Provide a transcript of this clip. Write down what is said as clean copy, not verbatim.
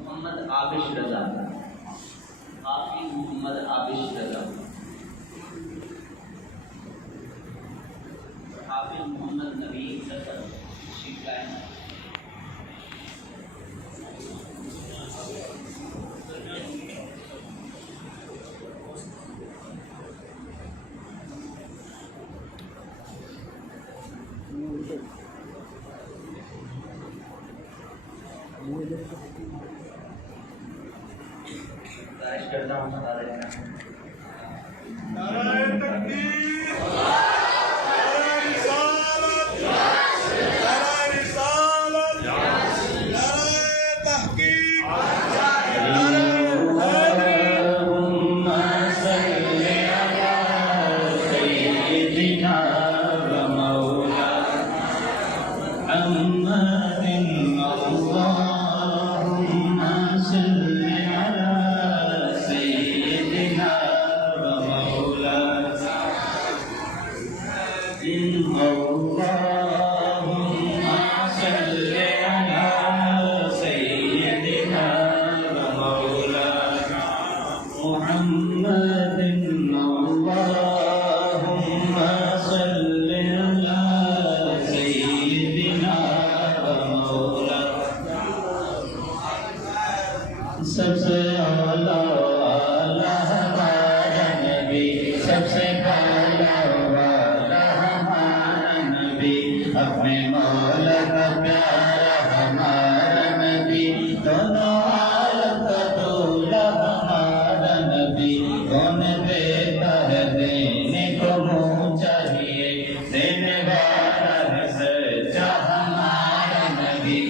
मोहम्मद आबिश रजा, हाफिज मोहम्मद आबिश रजा, हाफिज मोहम्मद नवीन सफर शिकायत। गुजारिश करता हूँ बता देना। नाराए तकबीर, नाराए रिसालत, नाराए रिसालत, नाराए तहकीक, अल्लाहुम्मा सल्ली अला सय्यिदिना व मौलाना मुहम्मदिन। अल्लाहुम्मा सल्ली अला सय्यिदिना व मौलाना अल्लाहुम्मा सल्ली अला सय्यिदिना व मौलाना मुहम्मदिन। अल्लाहुम्मा सल्ली अला सय्यिदिना व मौलाना। सबसे आला वाला हमारा नबी, सबसे आला वाला हमारा नबी, अपने मौला का प्यारा हमारा नबी, दोनों आलम का दूल्हा हमारा नबी। कौन देता है देने को मुँह चाहिए, देने वाला है सच्चा हमारा नबी।